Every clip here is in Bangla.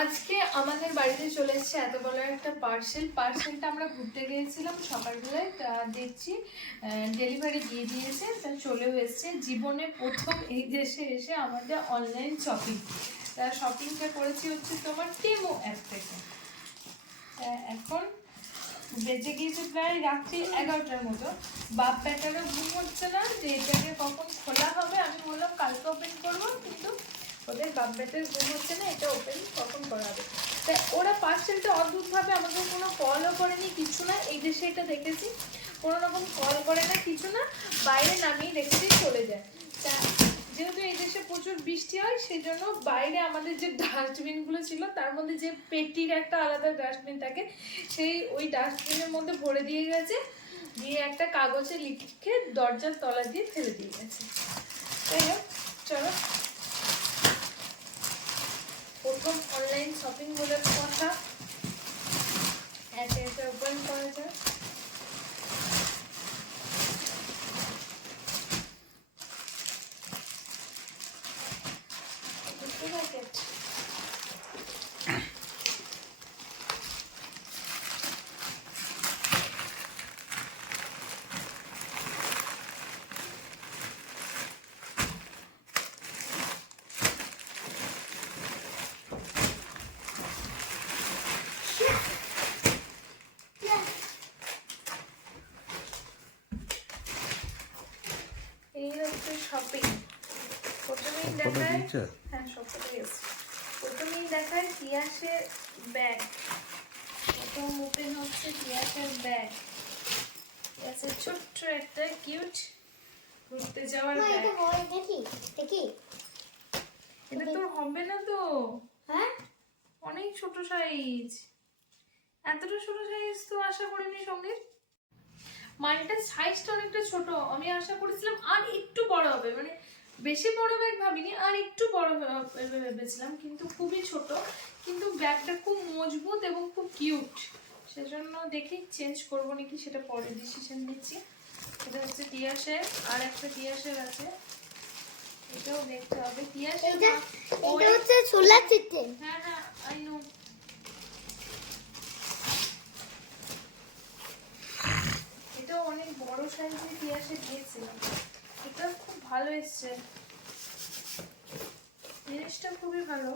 আজকে আমাদের বাড়িতে চলে এসেছে এত বড় একটা পার্সেল পার্সেলটা আমরা ঘুরতে গিয়েছিলাম সকালবেলায়, তা দেখছি ডেলিভারি দিয়ে দিয়েছে, তা চলেও এসেছে। জীবনে প্রথম এই দেশে এসে আমাদের অনলাইন শপিং তা শপিংটা করেছি হচ্ছে তোমার টেমো অ্যাপ থেকে। এখন বেজে গিয়েছে প্রায় রাত্রি এগারোটার মতো। বাপ ব্যাটারও ঘুম হচ্ছে না, যে এটাকে কখন খোলা হবে আমি বললাম কালকে ওপেন করব, কিন্তু ওদের বাপ ব্যাটার ঘুম হচ্ছে না, এটা ওপেন কখন করা হবে। তাই ওরা পার্সেলটা অদ্ভুতভাবে আমাদের কোনো কলও করেনি, কিছু না, এই দেশে এটা দেখেছি। কোনো রকম কল করে না, কিছু না, বাইরে নামিয়ে রেখে দিয়ে চলে যায়। তা যেহেতু এই দেশে প্রচুর বৃষ্টি হয় সেই জন্য বাইরে আমাদের যে ডাস্টবিনগুলো ছিল, তার মধ্যে যে পেটির একটা আলাদা ডাস্টবিন থাকে, সেই ওই ডাস্টবিনের মধ্যে ভরে দিয়ে গেছে, দিয়ে একটা কাগজে লিখে দরজার তলা দিয়ে ফেলে দিয়ে গেছে। তাই হোক, চলো। প্রথম অনলাইন শপিং বলে কথা এটা এটা ওপেন করা যায় দুটো প্যাকেট এই হচ্ছে শপিং প্রথমেই দেখায় হ্যাঁ প্রথমেই দেখায় তিয়াসের ব্যাগ। প্রথম ওপেন হচ্ছে তিয়াসের ব্যাগ। তিয়াসের ছোট্ট একটা কিউট ঘুরতে যাওয়ার ব্যাগ। দেখি দেখি। এটা তোর হবে না তো? হ্যাঁ? অনেক ছোট সাইজ এতটা ছোট সাইজ তো আশা করিনি সঙ্গে মালটার সাইজটা অনেকটা ছোট। আমি আশা করেছিলাম আর একটু বড় হবে। মানে বেশি বড় ব্যাগ ভাবিনি আর একটু বড় ভেবেছিলাম কিন্তু খুবই ছোট। কিন্তু ব্যাগটা খুব মজবুত এবং খুব কিউট সেজন্য দেখি চেঞ্জ করব নাকি সেটা পরে ডিসিশন নিচ্ছি। এটা হচ্ছে তিয়াসের আর একটা তিয়াসের আছে। এটাও দেখতে হবে। তিয়াসের এটা এটা হচ্ছে সোলার সিস্টেম হ্যাঁ হ্যাঁ আই নো এটা অনেক বড় সাইজের ইতিহাসে দিয়েছিলাম এটা খুব ভালো এসছে। জিনিসটা খুবই ভালো।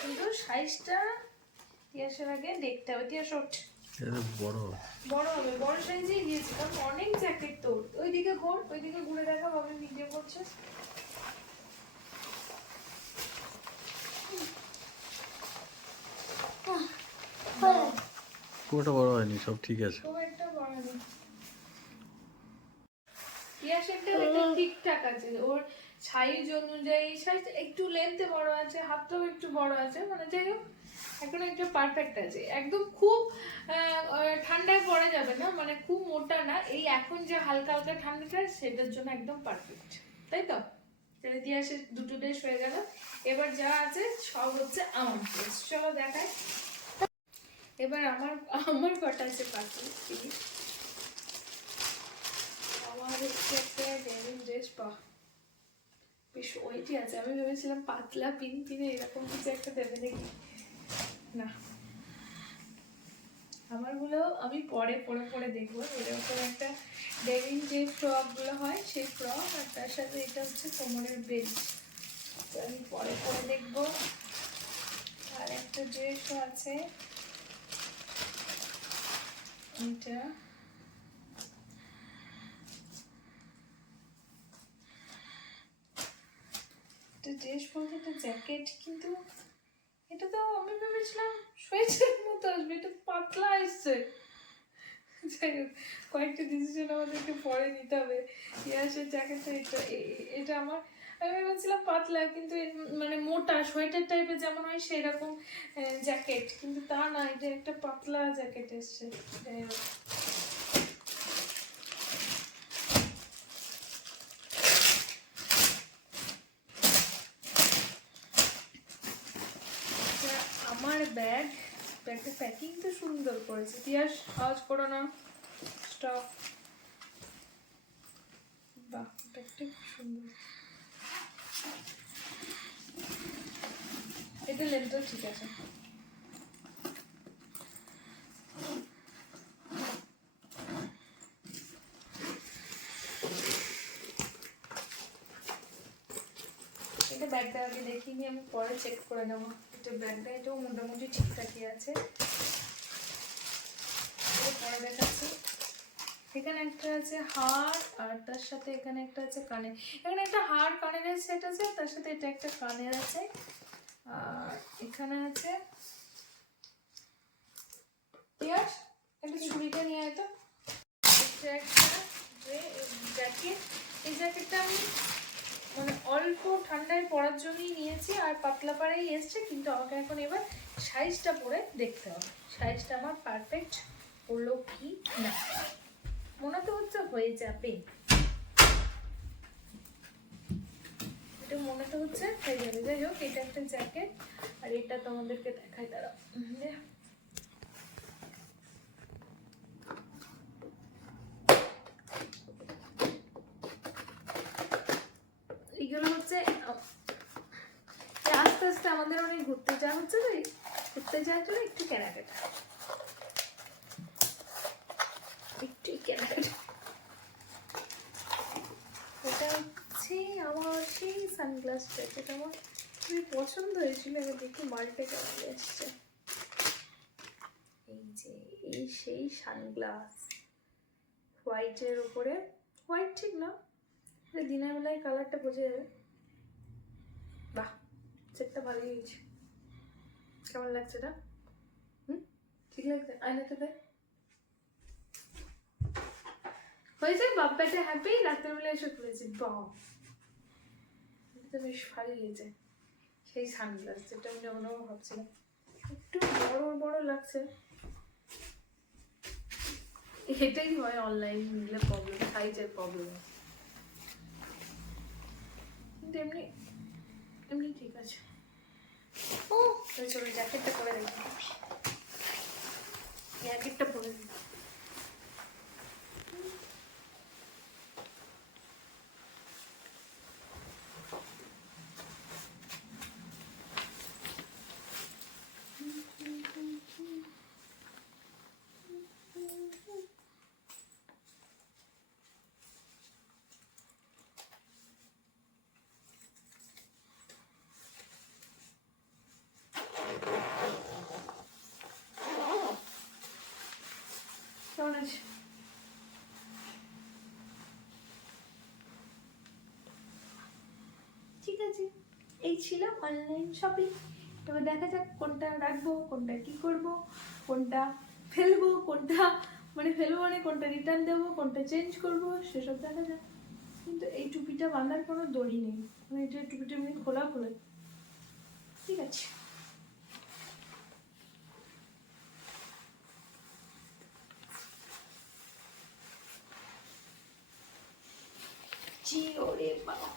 কিন্তু সাইজটা ইতিহাসের আগে দেখতে হবে। ইতিহাস ওঠ। বড়। বড় হবে। বড় সাইজেই দিয়েছি। কারণ অনেক জ্যাকেট তোর। ওইদিকে ঘোর ওইদিকে ঘুরে দেখা হবে ভিডিও করছে। খুব একটা বড় হয়নি সব ঠিক আছে খুব একটা বড় নেই তিয়াসেরটা এটা ঠিকঠাক আছে, ওর সাইজ অনুযায়ী সাইজ একটু লেন্থে বড় আছে, হাতটাও একটু বড় আছে মানে যাই হোক, এখন একটা পারফেক্ট আছে। একদম খুব ঠান্ডায় পড়ে যাবে না মানে খুব মোটা না, এই এখন যে হালকা হালকা ঠান্ডাটা, সেটার জন্য একদম পারফেক্ট তাই তো? তাহলে তিয়াসের দুটো ড্রেস হয়ে গেল। এবার যা আছে, সব হচ্ছে আমার ড্রেস চলো দেখায় এবার আমার আমার কটা আছে পাখি প্লিজ আমার হচ্ছে একটা ডেনিম ড্রেস পা বেশ ওইটি আছে। আমি ভেবেছিলাম পাতলা পিন পিনে এরকম কিছু একটা দেবে নাকি? না। আমারগুলো আমি পরে পরে পরে দেখব। এরকম একটা ডেনিম যে ফ্রকগুলো হয়, সেই ফ্রক আর তার সাথে এটা হচ্ছে কোমরের বেল্ট তো আমি পরে পরে দেখব। আর একটা ড্রেসও আছে। এটা এটা ড্রেস বলতে একটা জ্যাকেট কিন্তু এটা তো আমি ভেবেছিলাম সোয়েটারের মতো আসবে, এটা পাতলা আসছে যাই হোক, কয়েকটা ডিসিশন আমাদেরকে পরে নিতে হবে। ইয়াসের জ্যাকেটটা এটা এটা আমার, আমি ভেবেছিলাম পাতলা, কিন্তু মানে মোটা, সোয়েটার টাইপের যেমন হয় সেরকম জ্যাকেট কিন্তু তা না, এটা একটা পাতলা জ্যাকেট এসছে। যাই হোক এটা আমার ব্যাগ ব্যাগটা প্যাকিং তো সুন্দর করেছে। তিয়াস আওয়াজ করো না। স্টপ বাহ খুব সুন্দর। এটা লেন্থটা ঠিক আছে। এটা ব্যাগটা আগে দেখিনি, আমি পরে চেক করে নেব। এটা ব্যাগটা এটাও মোটামুটি ঠিকঠাকই আছে। পরে দেখাচ্ছি। এখানে একটা আছে হার, আর তার সাথে এখানে একটা আছে কানে। এখানে একটা হার, কানের সেট আছে, তার সাথে এটা একটা কানের আছে। আর এখানে আছে একটা ছুরিটা নিয়ে আয় তো। একটা জ্যাকেট এই জ্যাকেটটা আমি মানে অল্প ঠান্ডায় পরার জন্যই নিয়েছি, আর পাতলা পাড়াই এসছে, কিন্তু আমাকে এখন এবার সাইজটা পরে দেখতে হবে। সাইজটা আমার পারফেক্ট হলো কি না। মনে তো হচ্ছে হয়ে যাবে। এটা মনে তো হচ্ছে হয়ে যাবে। যাই হোক, এটা একটা জ্যাকেট আর এটা তোমাদেরকে দেখাই, দাঁড়াও। এগুলো হচ্ছে আস্তে আস্তে আমাদের অনেক ঘুরতে যাওয়া হচ্ছে তো ঘুরতে যাওয়ার জন্য একটু কেনাকাটা। একটু কেনাকাটা। এটা হচ্ছে আমার সেই সানগ্লাসটা যেটা আমার খুবই পছন্দ হয়েছিল, এবার দেখি মালটা কেমন এসছে। এই যে, এই সেই সানগ্লাস হোয়াইটের উপরে হোয়াইট ঠিক না? দিনের বেলায় কালারটা বোঝা যাবে। বাহ সেটটা ভালোই হয়েছে। কেমন লাগছে এটা? হুম? ঠিক লাগছে? আয়নাতে দেখ। হয়েছে? বাপ্পাটা হ্যাপি রাত্রেবেলা এসে খুলেছি বাহ। তো বেশ ভালোই হয়েছে। সেই সানগ্লাস যেটা আমি অন্য ভাবছিলাম। একটু বড় বড় লাগছে। এটাই হয় অনলাইন নিলে প্রবলেম সাইজের প্রবলেম কিন্তু এমনি এমনি ঠিক আছে। ও। চলো জ্যাকেটটা করে দেখি। জ্যাকেটটা পরে দেখি কেমন আছে ঠিক আছে এই ছিল অনলাইন শপিং এবার দেখা যাক কোনটা রাখব, কোনটা কি করব, কোনটা ফেলব, কোনটা মানে ফেলব মানে কোনটা রিটার্ন দেবো, কোনটা চেঞ্জ করব, সেসব দেখা যাক। কিন্তু এই টুপিটা বাঁধার কোনো দড়ি নেই। মানে এটা টুপিটা এমনি খোলা খোলা। ঠিক আছে। জি, ওরে বাবা